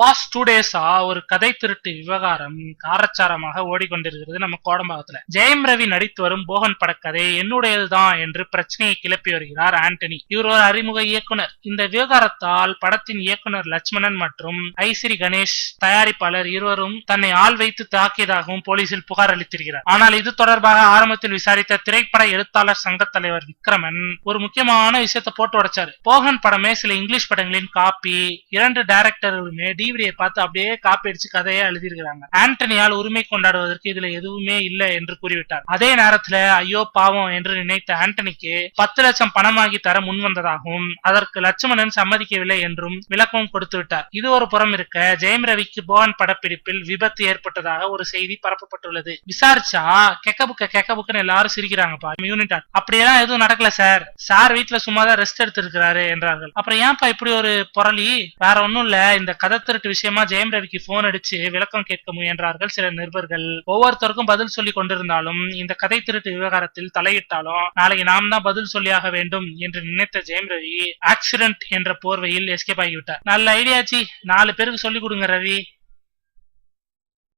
Past 2 டேஸா ஒரு கதை திருட்டு விவகாரம் காரச்சாரமாக ஓடிக்கொண்டிருக்கிறது நம்ம கோடம்பாக்கத்துல. ஜெயம் ரவி நடித்து வரும் போகன் படக்கதை என்னுடையதுதான் என்று பிரச்சனையை கிளப்பி வருகிறார் ஆண்டனி. இவர் ஒரு அறிமுக இயக்குனர். இந்த விவகாரத்தால் படத்தின் இயக்குனர் லட்சுமணன் மற்றும் ஐசிறி கணேஷ் தயாரிப்பாளர் இருவரும் தன்னை ஆள் வைத்து தாக்கியதாகவும் போலீசில் புகார் அளித்திருக்கிறார். ஆனால் இது தொடர்பாக ஆரம்பத்தில் விசாரித்த திரைப்பட எழுத்தாளர் சங்க தலைவர் விக்ரமன் ஒரு முக்கியமான விஷயத்தை போட்டு உடைச்சாரு. போகன் படமே சில இங்கிலீஷ் படங்களின் காப்பி. 2 டைரக்டர்களுமே டிவிடியை பார்த்து அப்படியே காப்பி அடிச்சு கதையை எழுதியிருக்கிறாங்க. ஆண்டனியால் உரிமை கொண்டாடுவதற்கு இதுல எதுவுமே இல்லை என்று கூறிவிட்டார். அதே நேரத்துல ஐயோ பாவம் என்று நினைத்த ஆண்டனிக்கு 10 லட்சம் பணமாகி தர முன் வந்ததாகவும் அதற்கு லட்சுமணன் சம்மதிக்கவில்லை என்றும் விளக்கம் கொடுத்து விட்டார். இது ஒரு புறம் இருக்க, ஜெயம் ரவிக்கு போகன் படப்பிடிப்பில் விபத்து ஏற்பட்டதாக ஒரு செய்தி பரப்பப்பட்டுள்ளது. விசாரிச்சா கெக்கபுக்குன்னு எல்லாரும் சிரிக்கிறாங்கப்பா. யூனிட் அப்படியெல்லாம் எதுவும் நடக்கல சார். சார் வீட்டுல சும்மாதான் ரெஸ்ட் எடுத்து இருக்கிறாரு என்றார்கள். அப்புறம் ஏன்பா இப்படி ஒரு புரளி? வேற ஒண்ணும் இல்ல, இந்த கதை திருட்டு விஷயமா ஜெயம் ரவிக்கு போன் அடிச்சு விளக்கம் கேட்க முயன்றார்கள் சில நிருபர்கள். ஒவ்வொருத்தருக்கும் பதில் சொல்லி கொண்டிருந்தாலும் இந்த கதை திருட்டு விவகாரத்தில் தலையிட்டாலும் நாளைக்கு நாம் தான் பதில் சொல்லியாக வேண்டும் என்று நினைத்த ஜெயம் ரவி ஆக்சிடென்ட் என்ற போர்வையில் எஸ்கேப் ஆகிவிட்டார். நல்ல ஐடியாச்சி, 4 பேருக்கு சொல்லி கொடுங்க ரவி.